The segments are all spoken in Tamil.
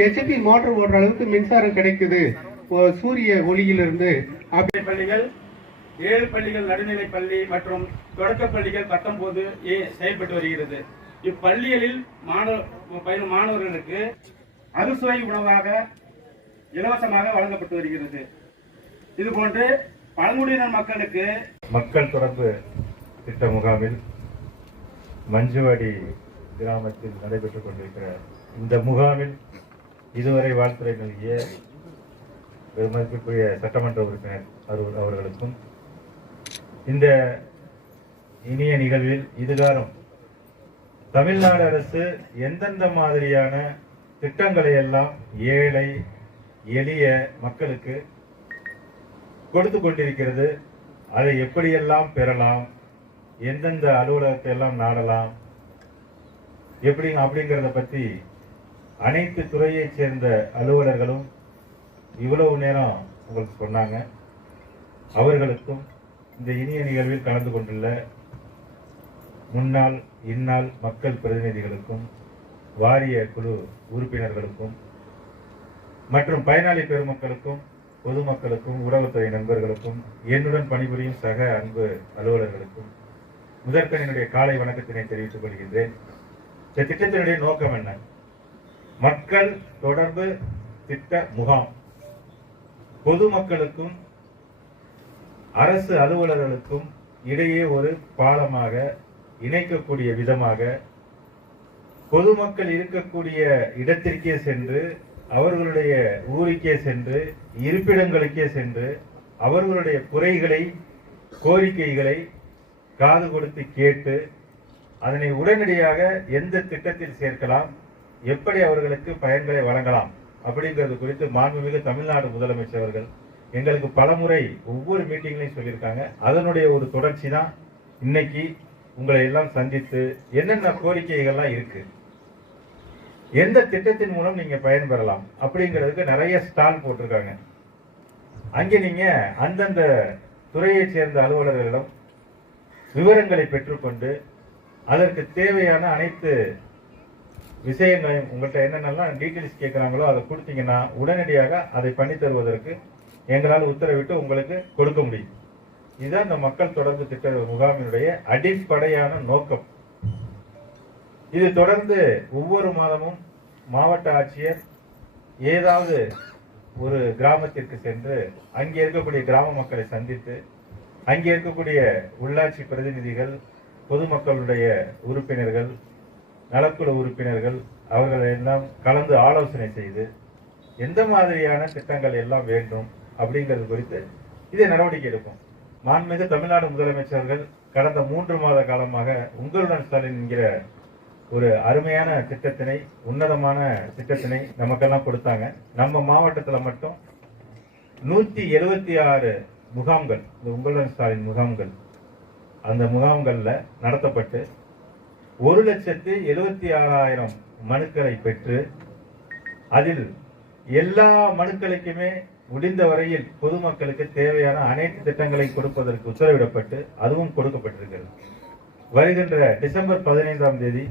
ஹெச்பி மோட்டர் ஓடுற அளவுக்கு மின்சாரம் கிடைக்குது. சூரிய ஒளியிலிருந்து. அப்படி பள்ளிகள் ஏழு பள்ளிகள் நடுநிலை பள்ளி மற்றும் தொடக்க பள்ளிகள் பத்தொன்பது ஏ செயல்பட்டு வருகிறது. இப்பள்ளிகளில் மாணவ பயிலும் மாணவர்களுக்கு அறுசுவை உணவாக இலவசமாக வழங்கப்பட்டு வருகிறது. இதுபோன்று பழங்குடியினர் மக்களுக்கு மக்கள் தொடர்பு திட்ட முகாமில் மஞ்சுவாடி கிராமத்தில் நடைபெற்றுக் கொண்டிருக்கிற இந்த முகாமில் இதுவரை வாழ்த்துறை நல்கிய பெருமதிப்புக்குரிய சட்டமன்ற உறுப்பினர் அருள் அவர்களுக்கும் இந்த இனிய நிகழ்வில் இதுகாரம் தமிழ்நாடு அரசு எந்தெந்த மாதிரியான திட்டங்களை எல்லாம் ஏழை எளிய மக்களுக்கு கொடுத்து கொண்டிருக்கிறது அதை எப்படியெல்லாம் பெறலாம் எந்தெந்த அலுவலகத்தை எல்லாம் நாடலாம் எப்படி அப்படிங்கிறத பற்றி அனைத்து துறையைச் சேர்ந்த அலுவலர்களும் இவ்வளவு நேரம் உங்களுக்கு சொன்னாங்க. அவர்களுக்கும் இந்த இனிய நிகழ்வில் கலந்து கொண்டுள்ள முன்னாள் இந்நாள் மக்கள் பிரதிநிதிகளுக்கும் வாரிய குழு உறுப்பினர்களுக்கும் மற்றும் பயனாளி பெருமக்களுக்கும் பொதுமக்களுக்கும் உறவுத்துறை நண்பர்களுக்கும் என்னுடன் பணிபுரியும் சக அன்பு அலுவலர்களுக்கும் முதற்கனினுடைய காலை வணக்கத்தினை தெரிவித்துக் கொள்கின்றேன். இந்த திட்டத்தினுடைய நோக்கம் என்ன? மக்கள் தொடர்பு திட்ட முகாம். பொதுமக்களுக்கும் அரசு அலுவலர்களுக்கும் இடையே ஒரு பாலமாக இணைக்கக்கூடிய விதமாக பொதுமக்கள் இருக்கக்கூடிய இடத்திற்கே சென்று அவர்களுடைய ஊருக்கே சென்று இருப்பிடங்களுக்கே சென்று அவர்களுடைய குறைகளை கோரிக்கைகளை காது கொடுத்து கேட்டு அதனை உடனடியாக எந்த திட்டத்தில் சேர்க்கலாம் எப்படி அவர்களுக்கு பயன்களை வழங்கலாம் அப்படிங்கிறது குறித்து மாண்புமிகு தமிழ்நாடு முதலமைச்சர் அவர்கள் எங்களுக்கு பலமுறை ஒவ்வொரு மீட்டிங்லையும் சொல்லியிருக்காங்க. அதனுடைய ஒரு தொடர்ச்சி தான் இன்னைக்கு உங்களை எல்லாம் சந்தித்து என்னென்ன கோரிக்கைகள்லாம் இருக்கு எந்த திட்டத்தின் மூலம் நீங்க பயன்பெறலாம் அப்படிங்கிறதுக்கு நிறைய ஸ்டால் போட்டிருக்காங்க. அங்கே நீங்க அந்தந்த துறையைச் சேர்ந்த அலுவலர்களிடம் விவரங்களை பெற்றுக்கொண்டு அதற்கு தேவையான அனைத்து விஷயங்களையும் உங்கள்கிட்ட என்னென்னலாம் டீட்டெயில்ஸ் கேட்குறாங்களோ அதை கொடுத்தீங்கன்னா உடனடியாக அதை பண்ணி தருவதற்கு எங்களால் உத்தரவிட்டு உங்களுக்கு கொடுக்க முடியும். இதுதான் இந்த மக்கள் தொடர்பு திட்ட முகாமினுடைய அடிப்படையான நோக்கம். இது தொடர்ந்து ஒவ்வொரு மாதமும் மாவட்ட ஆட்சியர் ஏதாவது ஒரு கிராமத்திற்கு சென்று அங்கே இருக்கக்கூடிய கிராம மக்களை சந்தித்து அங்கே இருக்கக்கூடிய உள்ளாட்சி பிரதிநிதிகள் பொதுமக்களுடைய உறுப்பினர்கள் நலக்குழு உறுப்பினர்கள் அவர்களை எல்லாம் கலந்து ஆலோசனை செய்து எந்த மாதிரியான திட்டங்கள் எல்லாம் வேண்டும் அப்படிங்கிறது குறித்து இதை நடவடிக்கை எடுப்போம். மாண்புமிகு தமிழ்நாடு முதலமைச்சர்கள் கடந்த மூன்று மாத காலமாக உங்களுடன் ஸ்டாலின் என்கிற ஒரு அருமையான திட்டத்தினை உன்னதமான திட்டத்தினை நமக்கெல்லாம் கொடுத்தாங்க. நம்ம மாவட்டத்தில் மட்டும் நூற்றி எழுபத்தி ஆறு முகாம்கள் இந்த உங்களுடன் ஸ்டாலின் முகாம்கள் அந்த முகாம்களில் நடத்தப்பட்டு ஒரு லட்சத்து எழுபத்தி ஆறாயிரம் மனுக்களை பெற்று அதில் எல்லா மனுக்களுக்குமே முடிந்த வரையில் பொதுமக்களுக்கு தேவையான அனைத்து திட்டங்களை கொடுப்பதற்கு உத்தரவிடப்பட்டு அதுவும் கொடுக்கப்பட்டிருக்கிறது. வருகின்ற டிசம்பர் பதினைந்தாம் தேதி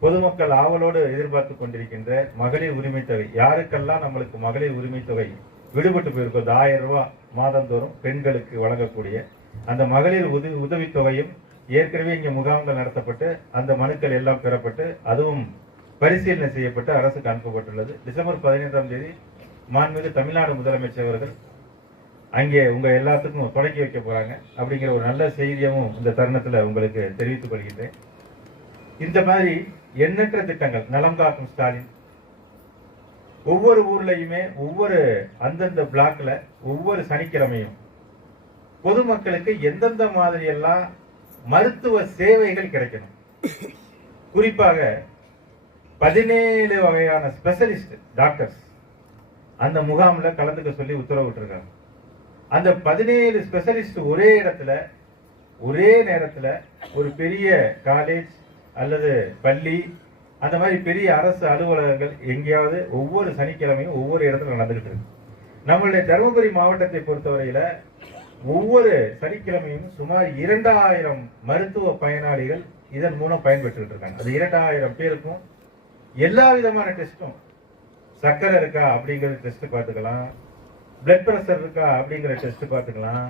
பொதுமக்கள் ஆவலோடு எதிர்பார்த்து கொண்டிருக்கின்ற மகளிர் உரிமை தொகை யாருக்கெல்லாம் நம்மளுக்கு மகளிர் உரிமை தொகை விடுபட்டு போயிருக்கிறது ஆயிரம் ரூபாய் மாதந்தோறும் பெண்களுக்கு வழங்கக்கூடிய அந்த மகளிர் உதவி உதவித்தொகையும் ஏற்கனவே இங்கே முகாம்கள் நடத்தப்பட்டு அந்த மனுக்கள் எல்லாம் பெறப்பட்டு அதுவும் பரிசீலனை செய்யப்பட்டு அரசுக்கு அனுப்பப்பட்டுள்ளது. டிசம்பர் பதினைந்தாம் தேதி மாண்புமிகு தமிழ்நாடு முதலமைச்சர் அவர்கள் அங்கே உங்கள் எல்லாத்துக்கும் தொடக்கி வைக்க போகிறாங்க அப்படிங்கிற ஒரு நல்ல செய்தியவும் இந்த தருணத்தில் உங்களுக்கு தெரிவித்துக் கொள்கின்றேன். இந்த மாதிரி எண்ணற்ற திட்டங்கள் நலம் காக்கும் ஸ்டாலின் ஒவ்வொரு ஊர்லையுமே ஒவ்வொரு அந்தந்த பிளாக்ல ஒவ்வொரு சனிக்கிழமையும் பொதுமக்களுக்கு எந்தெந்த மாதிரியெல்லாம் மருத்துவ சேவைகள் கிடைக்கணும். குறிப்பாக பதினேழு வகையான ஸ்பெஷலிஸ்ட் டாக்டர்ஸ் அந்த முகாமில் கலந்துக்க சொல்லி உத்தரவிட்டிருக்காங்க. அந்த பதினேழு ஸ்பெஷலிஸ்ட் ஒரே இடத்துல ஒரே நேரத்தில் ஒரு பெரிய காலேஜ் அல்லது பள்ளி அந்த மாதிரி பெரிய அரசு அலுவலகங்கள் எங்கேயாவது ஒவ்வொரு சனிக்கிழமையும் ஒவ்வொரு இடத்துல நடந்துகிட்டு இருக்கு. நம்மளுடைய தருமபுரி மாவட்டத்தை பொறுத்தவரையில் ஒவ்வொரு சனிக்கிழமையும் சுமார் இரண்டாயிரம் மருத்துவ பயனாளிகள் இதன் மூலம் பயன்பெற்றுட்டு இருக்காங்க. அது இரண்டாயிரம் பேருக்கும் எல்லா விதமான டெஸ்ட்டும். சர்க்கரை இருக்கா அப்படிங்கிற டெஸ்ட் பார்த்துக்கலாம். பிளட் ப்ரெஷர் இருக்கா அப்படிங்கிற டெஸ்ட் பார்த்துக்கலாம்.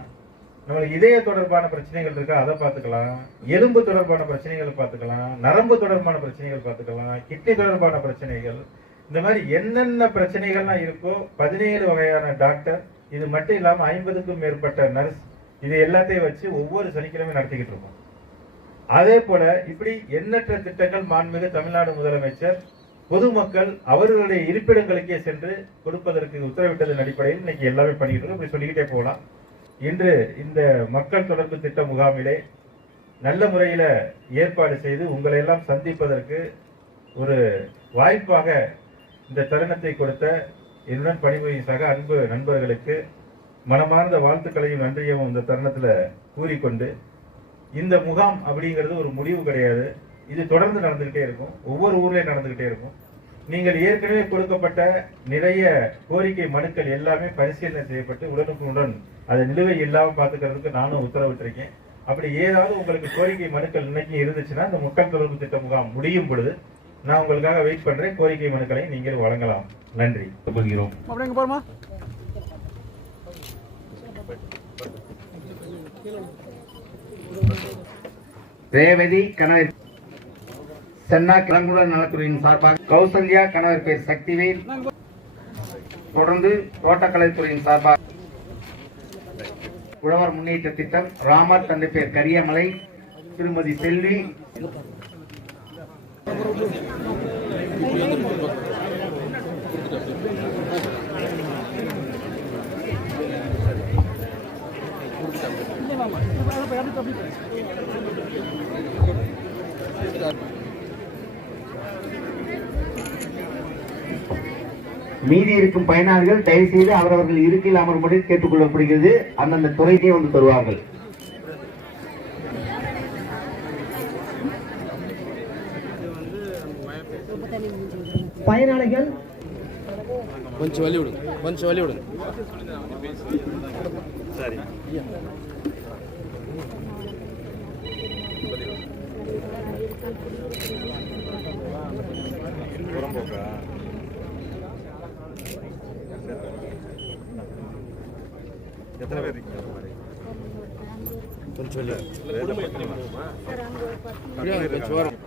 நம்மளுக்கு இதய தொடர்பான பிரச்சனைகள் இருக்கா அதை பார்த்துக்கலாம். எலும்பு தொடர்பான பிரச்சனைகள் பார்த்துக்கலாம். நரம்பு தொடர்பான பிரச்சனைகள் பார்த்துக்கலாம். கிட்னி தொடர்பான பிரச்சனைகள். இந்த மாதிரி என்னென்ன பிரச்சனைகள்லாம் இருக்கோ பதினேழு வகையான டாக்டர் இது மட்டும் இல்லாமல் ஐம்பதுக்கும் மேற்பட்ட நர்ஸ் இது எல்லாத்தையும் வச்சு ஒவ்வொரு சனிக்கிழமை நடத்திக்கிட்டு இருக்கோம். அதே போல இப்படி எண்ணற்ற திட்டங்கள் மாண்புமிகு தமிழ்நாடு முதலமைச்சர் பொதுமக்கள் அவர்களுடைய இருப்பிடங்களுக்கே சென்று கொடுப்பதற்கு உத்தரவிட்டதன் அடிப்படையில் இன்னைக்கு எல்லாமே பண்ணிக்கிட்டு இருக்கோம். இப்படி சொல்லிக்கிட்டே போகலாம். இன்று இந்த மக்கள் தொடர்பு திட்ட முகாமிலே நல்ல முறையில் ஏற்பாடு செய்து உங்களை எல்லாம் சந்திப்பதற்கு ஒரு வாய்ப்பாக இந்த தருணத்தை கொடுத்த என்னுடன் பணிபுரியும் சக அன்பு நண்பர்களுக்கு மனமார்ந்த வாழ்த்துக்களையும் நன்றியும் இந்த தருணத்தில் கூறிக்கொண்டு இந்த முகாம் அப்படிங்கிறது ஒரு முடிவு கிடையாது. இது தொடர்ந்து நடந்துகிட்டே இருக்கும். ஒவ்வொரு ஊர்லயும் நடந்துகிட்டே இருக்கும். நீங்கள் ஏற்கனவே கொடுக்கப்பட்ட நிறைய கோரிக்கை மனுக்கள் எல்லாமே பரிசீலனை செய்யப்பட்டு உடனுக்குடன் அதை நிலுவை இல்லாமல் பார்த்துக்கிறதுக்கு நானும் உத்தரவிட்டிருக்கேன். அப்படி ஏதாவது உங்களுக்கு கோரிக்கை மனுக்கள் இன்னைக்கு இருந்துச்சுன்னா இந்த மக்கள் தொடர்பு திட்ட முகாம் முடியும் பொழுது நான் உங்களுக்காக வெயிட் பண்றேன். கோரிக்கை மனுக்களை நீங்கள் வழங்கலாம். நன்றி. கொள்கிறோம் அப்படிங்க போறோமா ரேவதி கணவர் சென்னா கிழங்குடன் நலத்துறையின் சார்பாக கௌசல்யா கணவர் பேர் சக்திவேல் தொடர்ந்து தோட்டக்கலைத்துறையின் சார்பாக உழவர் முன்னேற்ற திட்டம் ராமர் தந்தை பேர் கரியமலை திருமதி செல்வி மீதி இருக்கும் பயனாளிகள் தயவு செய்து அவரவர்கள் இருக்கையில் அமரும்படி கேட்டுக்கொள்ளப்படுகிறது. அந்தந்த துறைக்கே வந்து தருவார்கள். பயனாளிகள். கொஞ்சம் வழி விடுங்க கொஞ்சம் வழி விடுங்க எத்தனை பேர் இருக்கீங்க கொஞ்சம் கொஞ்சம் வரும்